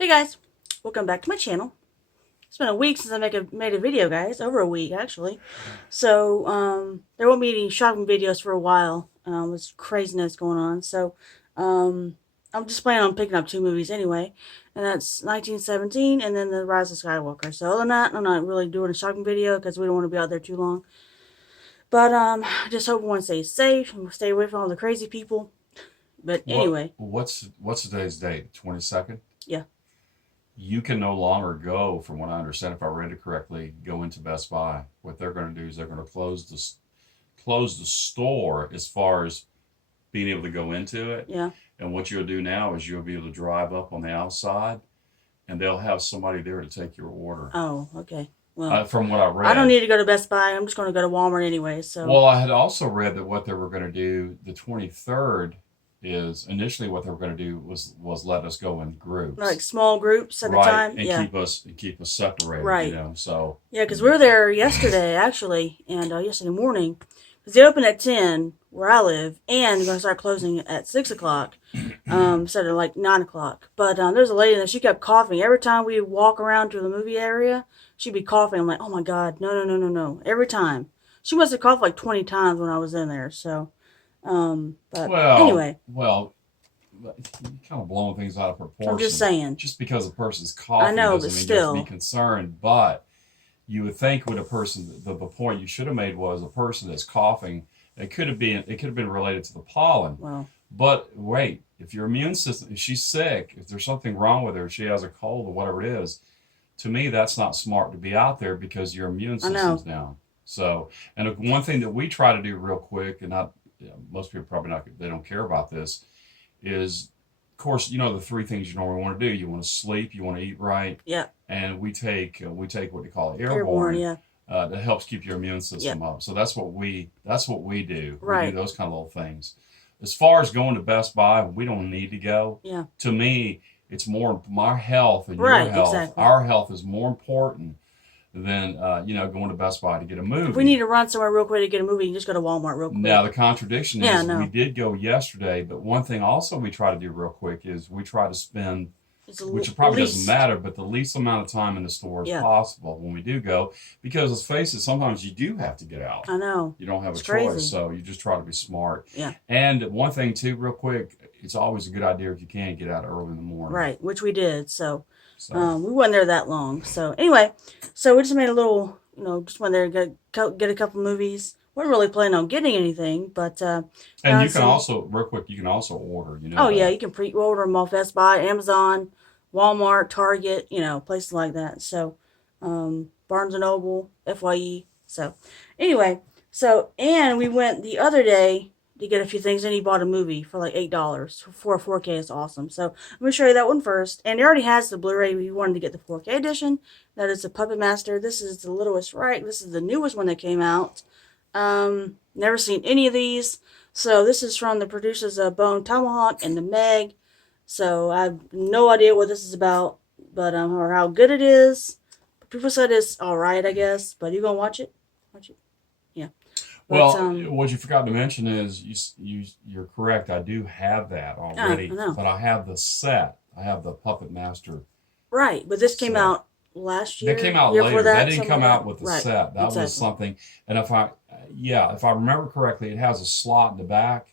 Hey guys, welcome back to my channel. It's been a week since I made a video, guys. Over a week, actually. So, there won't be any shopping videos for a while. There's craziness going on. So, I'm just planning on picking up two movies anyway. And that's 1917 and then The Rise of Skywalker. So, other than that, I'm not really doing a shopping video because we don't want to be out there too long. But, I just hope everyone stays safe and stay away from all the crazy people. But anyway. What's today's date? 22nd? Yeah. You can no longer go, from what I understand, if I read it correctly, go into Best Buy. What they're going to do is they're going to close the store as far as being able to go into it. Yeah. And what you'll do now is you'll be able to drive up on the outside, and they'll have somebody there to take your order. Oh, okay. Well, from what I read, I don't need to go to Best Buy. I'm just going to go to Walmart anyway. So. Well, I had also read that what they were going to do the 23rd is initially what they were going to do was let us go in groups, like small groups at right, the time, and yeah, keep us separated, right. So yeah, because we were there yesterday actually, and yesterday morning, because they open at 10 where I live, and they're going to start closing at 6 o'clock, instead of like 9 o'clock. But there's a lady there. She kept coughing every time we walk around to the movie area. She'd be coughing. I'm like, oh my god, no, no, no, no, no, every time. She must have coughed like 20 times when I was in there. So. But anyway. Well, you're kind of blowing things out of proportion. I'm just saying. Just because a person's coughing I know, doesn't but mean still. you have to be concerned. But you would think with a person, the point you should have made was a person that's coughing. It could have been related to the pollen. Well. But wait, if your immune system, if she's sick, if there's something wrong with her, if she has a cold or whatever it is, to me that's not smart to be out there because your immune system's down. So, and one thing that we try to do real quick, and not. Most people probably not, they don't care about this, is of course the three things you normally want to do. You want to sleep, you want to eat right, yeah, and we take what they call airborne, yeah, that helps keep your immune system up. So that's what we do. Right. We do those kind of little things. As far as going to Best Buy, we don't need to go. Yeah. To me, it's more my health and right, your health. Exactly. Our health is more important than going to Best Buy to get a movie. If we need to run somewhere real quick to get a movie, you just go to Walmart real quick. Now the contradiction is we did go yesterday, but one thing also we try to do real quick is we try to spend, which probably doesn't matter, but the least amount of time in the store as possible when we do go, because let's face it, sometimes you do have to get out. I know. You don't have it's a choice, crazy. So you just try to be smart. Yeah. And one thing too, real quick, it's always a good idea if you can get out early in the morning. Right, which we did. So we wasn't there that long. So anyway, so we just made a little, just went there and get a couple movies. We're really planning on getting anything, but and you can also, real quick, you can also order. Oh yeah, you can pre-order them off Best Buy, Amazon, Walmart, Target, places like that. So Barnes and Noble, FYE. So anyway, and we went the other day to get a few things, and he bought a movie for like $8 for a 4K. It's awesome. So I'm going to show you that one first. And he already has the Blu-ray. We wanted to get the 4K edition. That is the Puppet Master. This is the Littlest Reich. This is the newest one that came out. Never seen any of these. So this is from the producers of Bone Tomahawk and The Meg. So I have no idea what this is about, but or how good it is. People said it's alright, I guess. But you gonna watch it? Watch it? Yeah. Well, what you forgot to mention is you're correct. I do have that already, but I have the set. I have the Puppet Master. Right, but this came out last year. That came out later. That didn't come out with the set. That was something. And if I remember correctly, it has a slot in the back,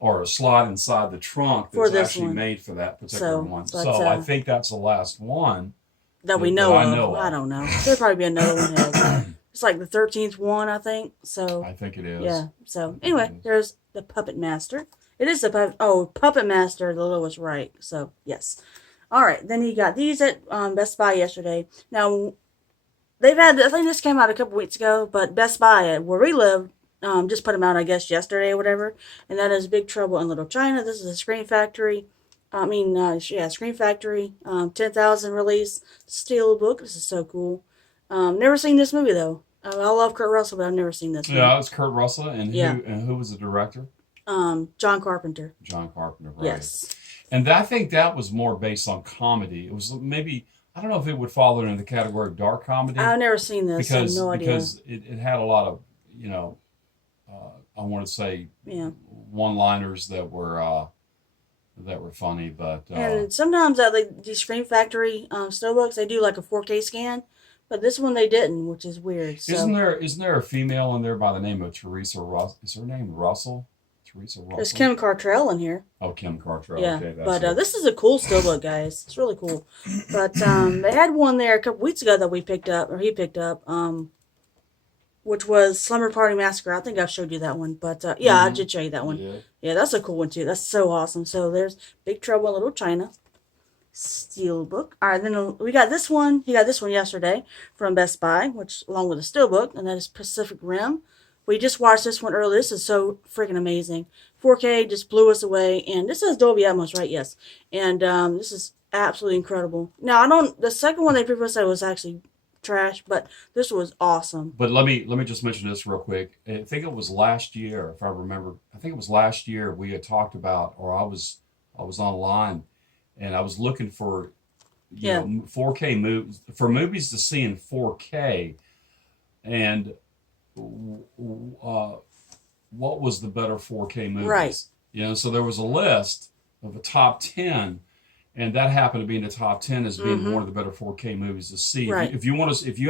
or a slot inside the trunk that's actually made for that particular one. So I think that's the last one that we know of. I don't know. There'll probably be another one. It's like the 13th one, I think. So I think it is. Yeah. So anyway, there's the Puppet Master. It is the Puppet Master, the Littlest Reich. So yes. All right. Then he got these at Best Buy yesterday. Now they've had. I think this came out a couple weeks ago, but Best Buy where we live just put them out, I guess, yesterday or whatever. And that is Big Trouble in Little China. This is a Screen Factory. Screen Factory. 10,000 release Steelbook. This is so cool. Never seen this movie though. I love Kurt Russell, but I've never seen this movie. Yeah, it's Kurt Russell, and who was the director? John Carpenter. John Carpenter, right? Yes. And I think that was more based on comedy. It was maybe, I don't know if it would fall into the category of dark comedy. I've never seen this. Because, I have no idea. Because it had a lot of, I want to say, one-liners that were that were funny. But And sometimes at like these Screen Factory Starbucks, they do like a 4K scan, but this one they didn't, which is weird. So isn't there a female in there by the name of Teresa Russell? Is her name Russell? Teresa there's Russell? Kim Cartrell in here. Oh, Kim Cartrell. Yeah, Okay, that's but it. this is a cool steelbook, guys. It's really cool. But they had one there a couple weeks ago that we picked up, or he picked up, which was Slumber Party Massacre. I think I've showed you that one. But yeah, I did show you that one. Yeah. Yeah, that's a cool one too. That's so awesome. So there's Big Trouble in Little China steelbook. All right, then we got this one. He got this one yesterday from Best Buy, which along with a steelbook, and that is Pacific Rim. We just watched this one earlier. This is so freaking amazing. 4K just blew us away, and this has Dolby Atmos, right? Yes, and this is absolutely incredible. Now I don't. The second one they previously said was actually trash, but this was awesome. But let me just mention this real quick. I think it was last year, if I remember. I think it was last year we had talked about, or I was online, and I was looking for, you know, 4K movies for movies to see in 4K, and what was the better 4K movies? Right. You know, so there was a list of a top 10. And that happened to be in the top 10 as being one of the better 4K movies to see. Right. If you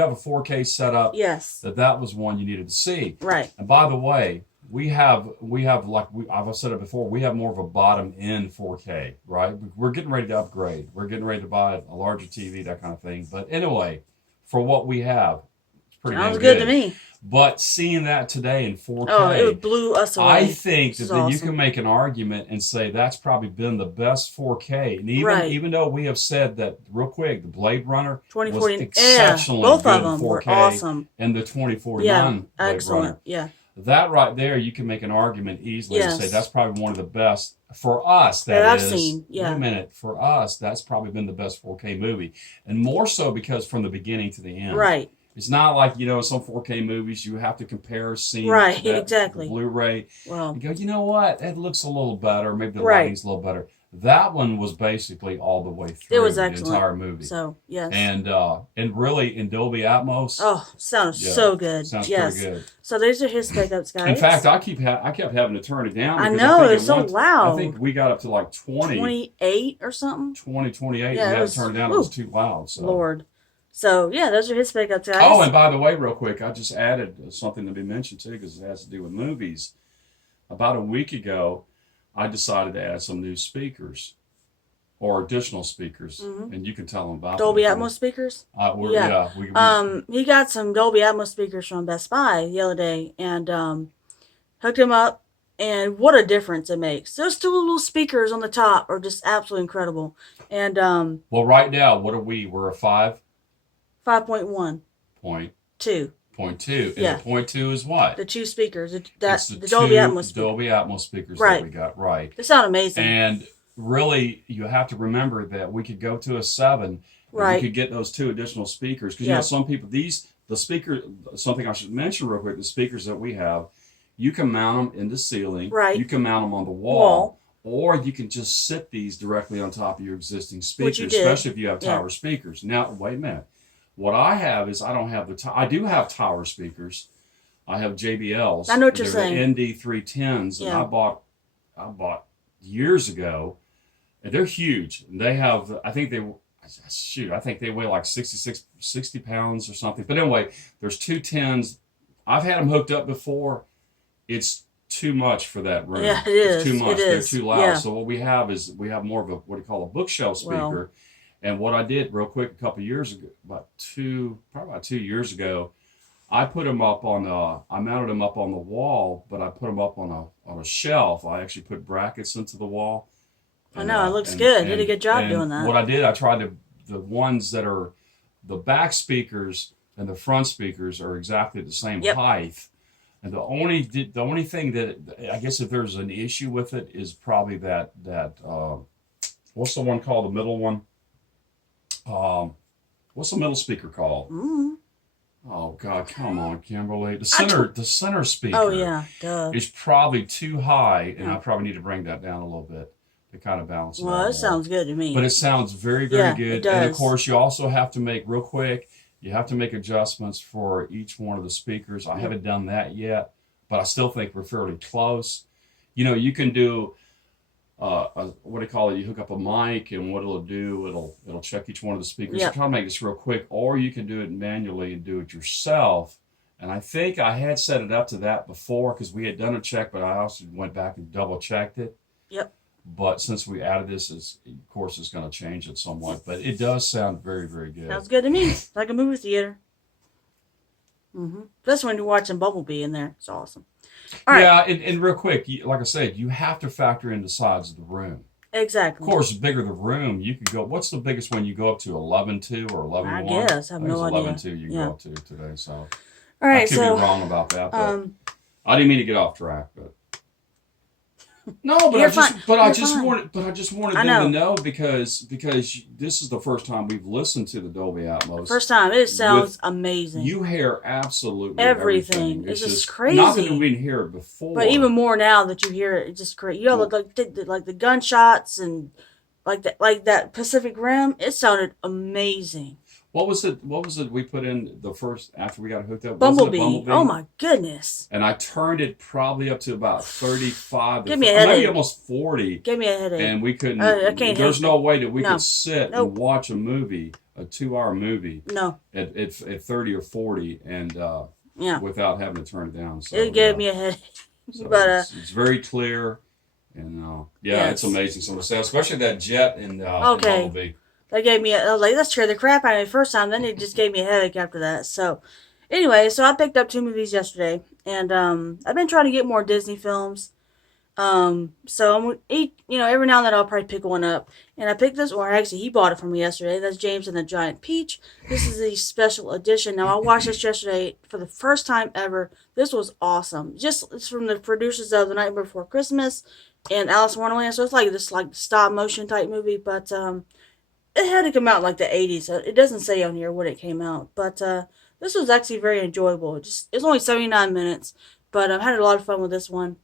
have a 4K setup, yes, that was one you needed to see. Right. And by the way, we have like I've said it before, we have more of a bottom end 4K, right? We're getting ready to upgrade. We're getting ready to buy a larger TV, that kind of thing. But anyway, for what we have, it's pretty sounds damn good to me. But seeing that today in 4K, oh, it blew us away. I think that awesome. you can make an argument and say that's probably been the best 4K. And even though we have said that, real quick, the Blade Runner 2040, was exceptionally both good of them 4K, were awesome. And the 2049 Blade excellent. Runner. Yeah. That right there, you can make an argument easily to say that's probably one of the best for us. That I've seen. Yeah. Wait a minute, for us, that's probably been the best 4K movie, and more so because from the beginning to the end. Right. It's not like, you know, some 4K movies you have to compare scenes. Right, to that, exactly. The Blu-ray. Well, You go, you know what? It looks a little better. Maybe the lighting's a little better. That one was basically all the way through. It was the excellent. entire movie. So yes. And really in Dolby Atmos. Oh, sounds so good. Sounds yes. pretty good. So there's his pickups, guys. In fact, I kept having to turn it down. I know, it's so loud. loud. I think we got up to like 28 or something. 28. Yeah, we had to turn it down. It was too loud. So. Lord. So yeah, those are his pickups, guys. Oh, and by the way, real quick, I just added something to be mentioned too, because it has to do with movies. About a week ago, I decided to add some new speakers, or additional speakers, and you can tell them about Dolby Atmos speakers. We he got some Dolby Atmos speakers from Best Buy the other day, and hooked him up. And what a difference it makes! Those two little speakers on the top are just absolutely incredible. And well, right now, what are we? We're a 5.1. 5.1. Point 2. Point 2. And the point 2 is what? The two speakers. The Dolby Atmos speakers. Dolby Atmos speakers that we got, right. They sound amazing. And really, you have to remember that we could go to a 7, and we could get those 2 additional speakers. Because, you know, some people, something I should mention real quick, the speakers that we have, you can mount them in the ceiling. Right. You can mount them on the wall. Or you can just sit these directly on top of your existing speakers, especially if you have tower speakers. Now, wait a minute. What I have is I don't have I do have tower speakers. I have JBLs. I know what you're saying. The ND310s, and I bought years ago, and they're huge. And they have, I think they weigh like 60 pounds or something. But anyway, there's 2 10s. I've had them hooked up before. It's too much for that room. Yeah, it is. It's too much. They're too loud. Yeah. So what we have is more of a what do you call a bookshelf speaker. And what I did real quick a couple of years ago, probably about 2 years ago, I put them up I mounted them up on the wall, but I put them up on a shelf. I actually put brackets into the wall. I know, it looks good. You did a good job doing that. What I did, I tried the ones that are the back speakers and the front speakers are exactly the same height. And the only thing that I guess if there's an issue with it is probably that what's the one called, the middle one? What's the middle speaker called? Oh God, come on, Kimberly. The center speaker. Oh yeah, duh. Is probably too high, and I probably need to bring that down a little bit to kind of balance it out. Well, it sounds good to me. But it sounds very, very good. It does. And of course, you also have to make you have to make adjustments for each one of the speakers. I haven't done that yet, but I still think we're fairly close. You know, you can do what do you call it? You hook up a mic, and what it'll do, it'll check each one of the speakers. Yep. I'm trying to make this real quick, or you can do it manually and do it yourself. And I think I had set it up to that before because we had done a check, but I also went back and double checked it. Yep. But since we added this, of course, it's going to change it somewhat. But it does sound very, very good. Sounds good to me. It's like a movie theater. Especially when you're watching Bumblebee in there. It's awesome. All right. Yeah, and real quick, like I said, you have to factor in the size of the room. Exactly. Of course, the bigger the room, you could go. What's the biggest one you go up to? 11.2 or 11.1? I guess. I have no idea. 11.2 you can go up to today. So, all right. I could be wrong about that. But I didn't mean to get off track, but no, but I just wanted them to know because this is the first time we've listened to the Dolby Atmos. First time. It sounds amazing. You hear absolutely everything. It's just crazy. Not that we didn't hear it before, but even more now that you hear it, it's just great. You know, like the gunshots and like that Pacific Rim. It sounded amazing. What was it we put in the first after we got hooked up? Bumblebee. Oh my goodness. And I turned it probably up to about 35. Give me a headache. Maybe almost 40. Give me a headache. And we couldn't. I can't. There's no way that we could sit and watch a movie, a 2-hour movie. No. At 30 or 40, and without having to turn it down. So it gave me a headache. So but it's very clear, and it's amazing. Some of the sound, especially that jet and Bumblebee. That gave me I was like, that scared the crap out of me the first time. Then it just gave me a headache after that. So, anyway, I picked up 2 movies yesterday. And I've been trying to get more Disney films. So, every now and then I'll probably pick one up. And I picked this, or actually he bought it for me yesterday. That's James and the Giant Peach. This is a special edition. Now, I watched this yesterday for the first time ever. This was awesome. It's from the producers of The Night Before Christmas and Alice in Wonderland. So, it's like this stop motion type movie. But, it had to come out in like the 80s. So it doesn't say on here when it came out. But this was actually very enjoyable. It's only 79 minutes. But I had a lot of fun with this one.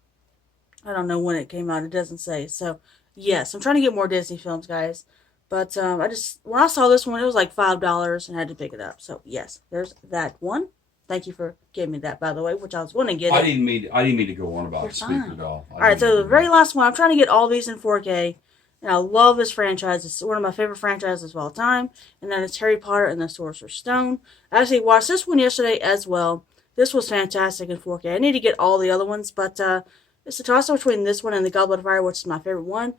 I don't know when it came out. It doesn't say. So, yes. I'm trying to get more Disney films, guys. But when I saw this one, it was like $5 and I had to pick it up. So, yes. There's that one. Thank you for giving me that, by the way, which I was going to get. I didn't mean to go on about the speaker at all. All right. So, the very last one. I'm trying to get all these in 4K. And I love this franchise. It's one of my favorite franchises of all time. And then it's Harry Potter and the Sorcerer's Stone. I actually watched this one yesterday as well. This was fantastic in 4K. I need to get all the other ones, but it's a toss-up between this one and The Goblet of Fire, which is my favorite one.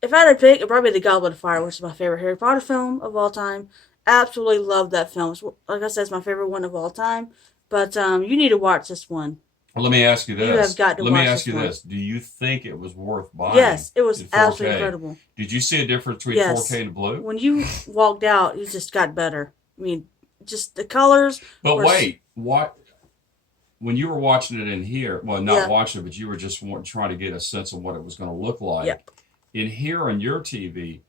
If I had to pick, it'd probably be The Goblet of Fire, which is my favorite Harry Potter film of all time. Absolutely love that film. Like I said, it's my favorite one of all time. But you need to watch this one. Well, let me ask you this. You have got to watch this. Let me ask you this. Do you think it was worth buying? Yes, it was absolutely incredible. Did you see a difference between 4K and blue? When you walked out, it just got better. I mean, just the colors. But wait, what? When you were watching it in here, well, not watching it, but you were just trying to get a sense of what it was going to look like. Yep. In here on your TV,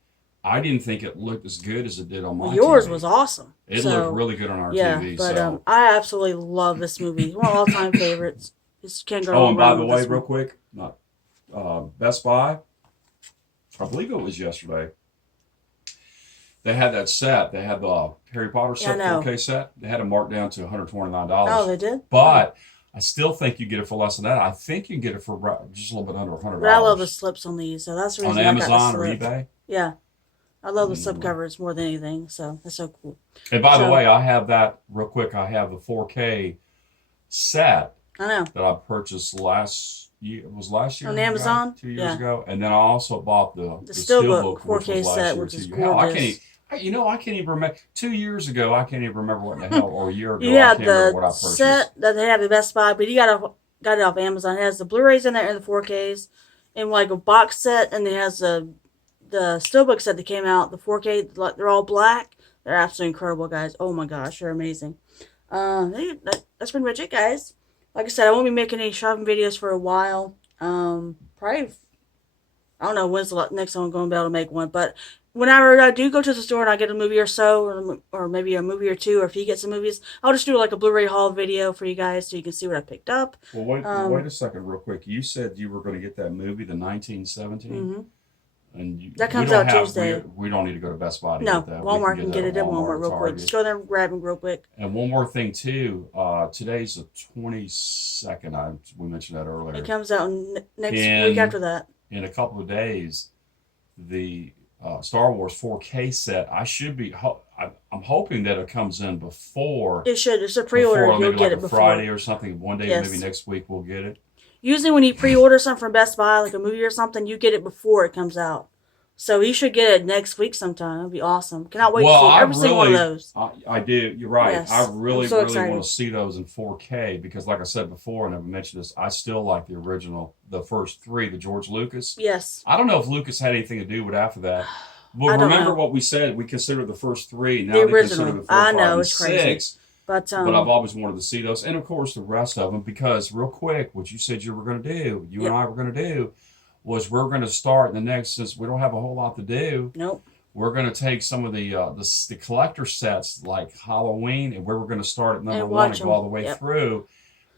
I didn't think it looked as good as it did on my yours TV. was awesome. It looked really good on our TV. But I absolutely love this movie. One of my all-time favorites. Can't go wrong. And by the way, real quick, Best Buy, I believe it was yesterday. They had that set. They had the Harry Potter set, 4K set. They had it marked down to $129. Oh, they did? But I still think you get it for less than that. I think you can get it for just a little bit under $100. But I love the slips on these, so that's the reason on I Amazon got the or slip. eBay. Yeah. I love the slip covers more than anything, so that's so cool. And by the way, I have that real quick. I have the 4K set. I know. That I purchased last year. It was last year on Amazon 2 years ago, and then I also bought the Steelbook 4K set, which is gorgeous. I can't even remember. 2 years ago, I can't even remember what in the hell, or a year ago. You have I can't remember what I the purchased. set that they have at Best Buy, but you got it off Amazon. It has the Blu-rays in there and the 4Ks, and like a box set, and it has the Steelbook set that came out. The 4K, they're all black. They're absolutely incredible, guys. Oh my gosh, they're amazing. That's pretty much it, guys. Like I said, I won't be making any shopping videos for a while. Probably, I don't know when's the next time I'm going to be able to make one. But whenever I do go to the store and I get a movie or so, or maybe a movie or two, or if he gets some movies, I'll just do like a Blu-ray haul video for you guys so you can see what I picked up. Well, wait a second real quick. You said you were going to get that movie, the 1917? Mm-hmm. And that comes out Tuesday. We don't need to go to Best Buy to get that. Walmart can get it at Walmart real quick. Just go there and grab them real quick. And one more thing, too. Today's the 22nd. We mentioned that earlier. It comes out next week after that. in a couple of days the Star Wars 4K set. I should be. I'm hoping that it comes in before. It should. It's a pre-order. Before, You'll maybe get like it a before Friday or something. One day, Yes. maybe next week we'll get it. Usually when you pre-order something from Best Buy, like a movie or something, you get it before it comes out. So you should get it next week sometime. It'll be awesome. Cannot wait to Well, see I every single one of really, those. I do. You're right. Yes. I I'm really, so really excited. want to see those in 4K because, like I said before, and I've mentioned this, I still like the original, the first three, the George Lucas. Yes. I don't know if Lucas had anything to do with after that. I But don't remember know. what we said? We consider the first three. Now The they consider original. the four, I five, know, and it's crazy. 6. But But I've always wanted to see those, and of course the rest of them. Because real quick, what you said you were going to do, you Yep. and I were going to do, was we're going to start in the next. Since we don't have a whole lot to do, nope. we're going to take some of the collector sets like Halloween, and we're going to start at number And one watch and go all the them. way Yep. through,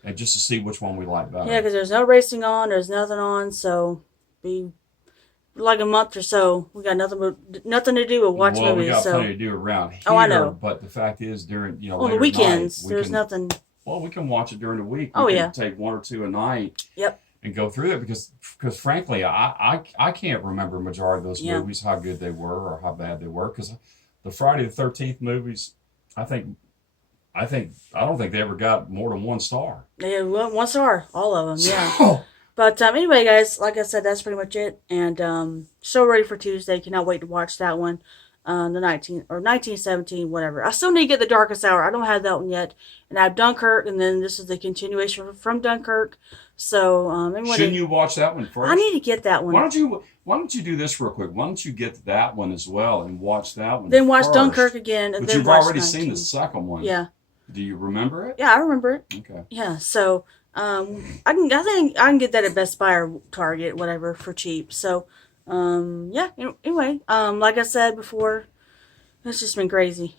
and just to see which one we like better. Yeah, because there's no racing on. There's nothing on. So be like a month or so. We got nothing to do but watch well, movies. we got so plenty to do around here. Oh, I know. But the fact is, during on the later at weekends, night, we there's can, nothing. Well, we can watch it during the week. Oh, We yeah. can take one or two a night. Yep. And go through it because frankly I can't remember a majority of those Yeah. movies how good they were or how bad they were because the Friday the 13th movies I don't think they ever got more than 1 star. Yeah, one star, all of them. Yeah. So, But anyway, guys, like I said, that's pretty much it. And so ready for Tuesday. Cannot wait to watch that one. The 1917, whatever. I still need to get The Darkest Hour. I don't have that one yet. And I have Dunkirk, and then this is the continuation from Dunkirk. So shouldn't you watch that one first? I need to get that one. Why don't you do this real quick? Why don't you get that one as well and watch that one? Then watch first? Dunkirk again, and But then you've watch already 19. seen the second one. Yeah, Do you remember it? yeah, I remember it. Okay. Yeah, so I think I can get that at Best Buy or Target, whatever, for cheap. So yeah. Anyway, like I said before, it's just been crazy,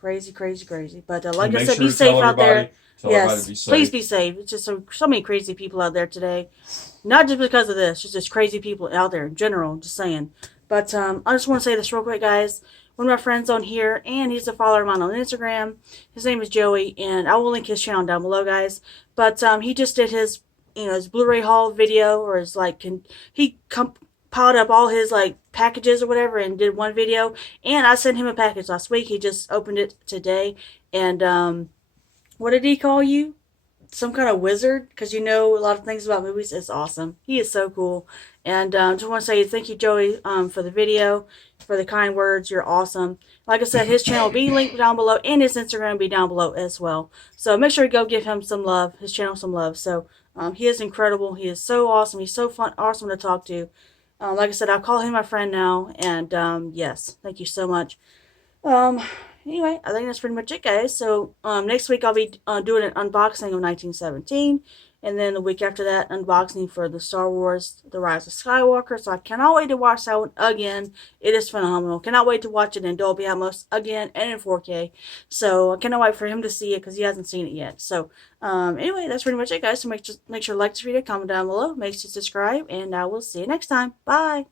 crazy. But like And I make said, sure be to tell safe out there. everybody- Tell everybody Yes, to be safe. please be safe. It's just so many crazy people out there today. Not just because of this, just crazy people out there in general. Just saying. But I just want to say this real quick, guys. One of my friends on here, and he's a follower of mine on Instagram. His name is Joey, and I will link his channel down below, guys. But he just did his, his Blu-ray haul video, or his he piled up all his packages or whatever, and did one video. And I sent him a package last week. He just opened it today, and what did he call you? Some kind of wizard, because you know a lot of things about movies. It's awesome. He is so cool. And just want to say thank you, Joey, for the video, for the kind words. You're awesome. Like I said, his channel will be linked down below, and his Instagram will be down below as well. So make sure you go give him some love, his channel some love. So he is incredible. He is so awesome. He's so fun, awesome to talk to. Like I said, I'll call him my friend now. And yes, thank you so much. Anyway, I think that's pretty much it, guys. So next week I'll be doing an unboxing of 1917, and then the week after that, unboxing for the Star Wars: The Rise of Skywalker. So I cannot wait to watch that one again. It is phenomenal. Cannot wait to watch it in Dolby Atmos again and in 4K. So I cannot wait for him to see it because he hasn't seen it yet. So anyway, that's pretty much it, guys. So make sure to like this video, comment down below, make sure to subscribe, and I will see you next time. Bye.